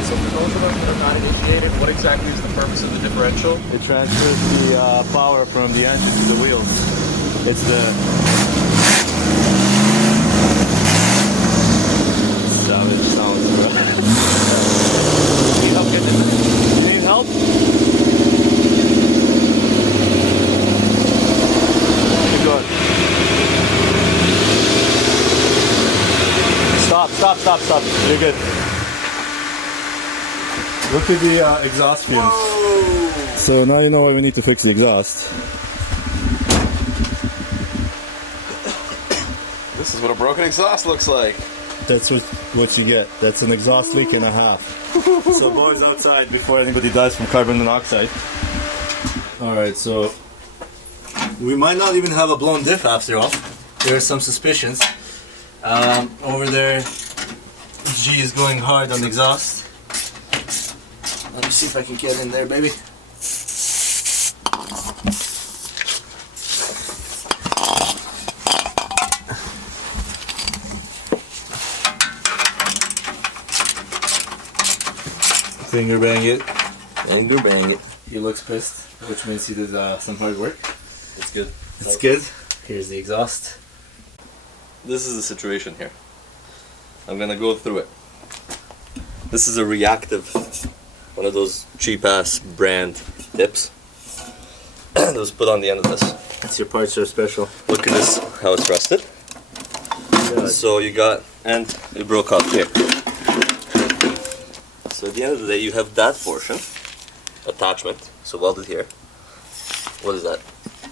Alright, so for those of us that are not initiated, what exactly is the purpose of the differential? It transfers the power from the engine to the wheels. It's the savage sounds, bro. Need help getting this? You need help? Keep going. Stop. You're good. Look at the exhaust fumes. Whoa! So now you know why we need to fix the exhaust. This is what a broken exhaust looks like. That's what you get. That's an exhaust leak and a half. So boys, outside before anybody dies from carbon monoxide. Alright, so we might not even have a blown diff after all. There are some suspicions. Over there, G is going hard on the exhaust. Let me see if I can get in there, baby. Finger bang it. Finger bang it. He looks pissed, which means he did some hard work. It's good. It's good. Here's the exhaust. This is the situation here. I'm gonna go through it. This is a reactive, one of those cheap ass brand tips that was put on the end of this. It's your parts are special. Look at this, how it's rusted. So you got, and it broke off here. So at the end of the day, you have that portion, attachment, so welded here. What is that?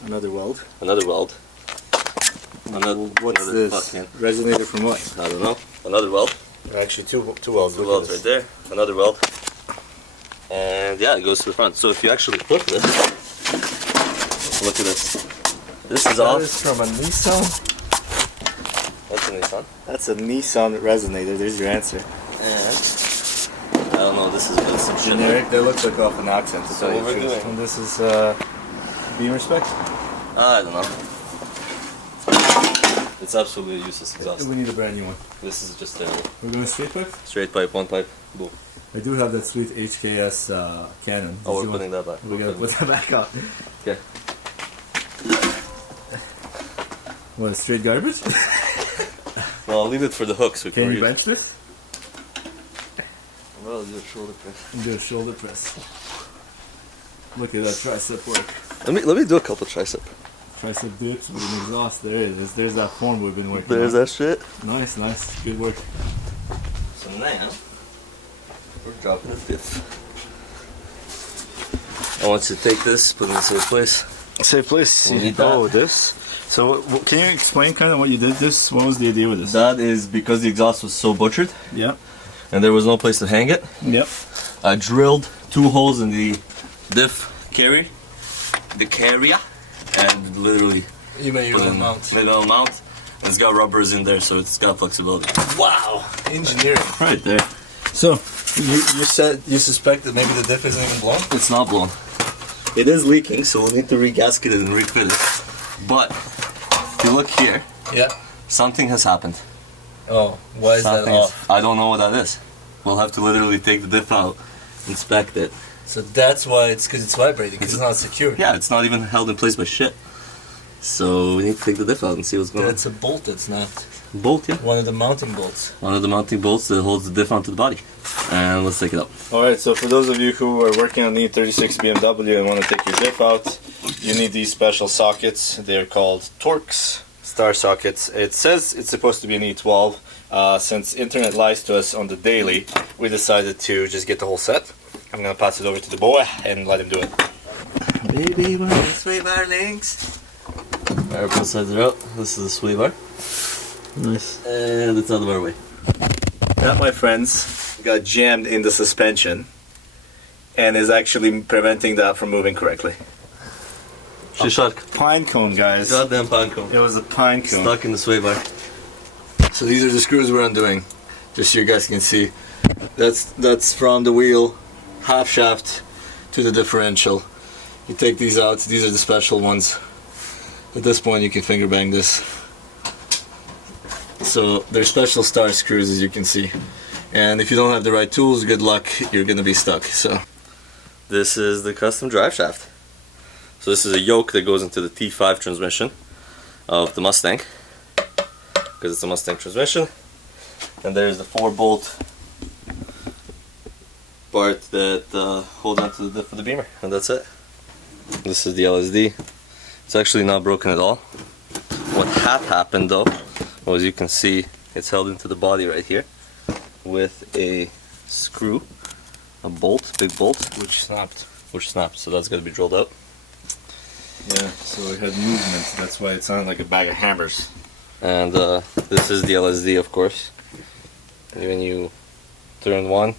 Another weld. Another weld. What's another this? fucking, Resonator from what? I don't know. Another weld. Actually, two welds. Two welds right there. Another weld. And yeah, it goes to the front. So if you actually flip this, look at this. This is off. That is from a Nissan. That's a Nissan. That's a Nissan resonator. There's your answer. And I don't know. This is some shit. Generic. They look like off an accent. To So tell you what the we're truth. doing? And this is beam respect. I don't know. It's absolutely a useless exhaust. We need a brand new one. This is just terrible. We're going straight pipe. Straight pipe, one pipe, boom. I do have that sweet HKS cannon. Oh, we're putting that back. We gotta put that back on. Okay. What, straight garbage? Well, I'll leave it for the hooks. We Can you use. bench this? Well, do a shoulder press. Do a shoulder press. Look at that tricep work. Let me do a couple tricep. Tricep dips with an exhaust. There it is. There's that form we've been working There's on. that shit. Nice. Good work. So now we're dropping the diff. I want you to take this, put it in a safe place. Safe place. We need that. Oh, this. So, can you explain kind of what you did this? What was the idea with this? That is because the exhaust was so butchered Yep. and there was no place to hang it. Yep. I drilled 2 holes in the diff carrier, and literally You made your put own in mount. made it on mount. And it's got rubbers in there, so it's got flexibility. Wow. Engineering. Right there. So, you said you suspect that maybe the diff isn't even blown? It's not blown. It is leaking, so we'll need to re-gasket it and refit it. But if you look here, Yeah. something has happened. Oh, why is that Something's- off? I don't know what that is. We'll have to literally take the diff out, inspect it. So that's why it's because it's vibrating, because it's not secure. Yeah, it's not even held in place by shit. So we need to take the diff out and see what's going That's a bolt that's not. on. Bolt, yeah. One of the mounting bolts. One of the mounting bolts that holds the diff onto the body. And let's take it out. Alright, so for those of you who are working on the E36 BMW and want to take your diff out, you need these special sockets. They're called Torx star sockets. It says it's supposed to be an E12. Since internet lies to us on the daily, we decided to just get the whole set. I'm gonna pass it over to the boy and let him do it. Baby, my sway bar links. Alright, both sides are out. This is the sway bar. Nice. And it's out of our way. That, my friends, got jammed in the suspension and is actually preventing that from moving correctly. Shishak. Pine cone, guys. Goddamn pine cone. It was a pine cone. Stuck in the sway bar. So these are the screws we're undoing. Just so you guys can see. That's from the wheel, half shaft to the differential. You take these out. These are the special ones. At this point you can finger bang this. So they're special star screws, as you can see. And if you don't have the right tools, good luck, you're gonna be stuck. So This is the custom drive shaft. So this is a yoke that goes into the T5 transmission of the Mustang, because it's a Mustang transmission. And there's the 4-bolt part that holds onto the diff of the Beamer, and that's it. This is the LSD. It's actually not broken at all. What had happened though was, you can see it's held into the body right here with a screw, a bolt, big bolt, which snapped. so that's got to be drilled out. Yeah, so it had movement. That's why it sounded like a bag of hammers. And this is the LSD, of course. And when you turn one,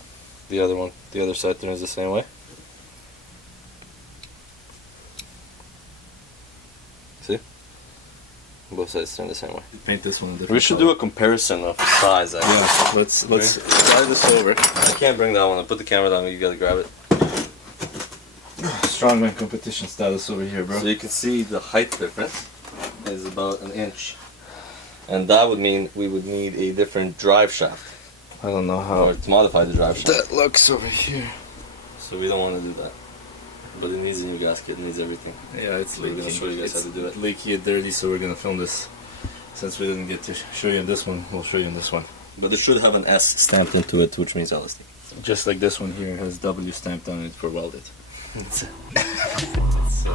the other side turns the same way. See? Both sides turn the same way. Paint this one a different We should do a comparison of size, actually. Yeah, let's slide this over. I can't bring that one. I put the camera down, you gotta grab it. Strongman competition status over here, bro. So you can see the height difference is about an inch. And that would mean we would need a different drive shaft, I don't know or how to modify the drive shaft. that looks over here. So we don't want to do that. But it needs a new gasket, it needs everything. Yeah, it's We're leaky. gonna show you guys how to do it. Leaky and dirty, so we're gonna film this. Since we didn't get to show you in this one, we'll show you in this one. But it should have an S stamped into it, which means LSD. Just like this one here has W stamped on it for welded. It's, it's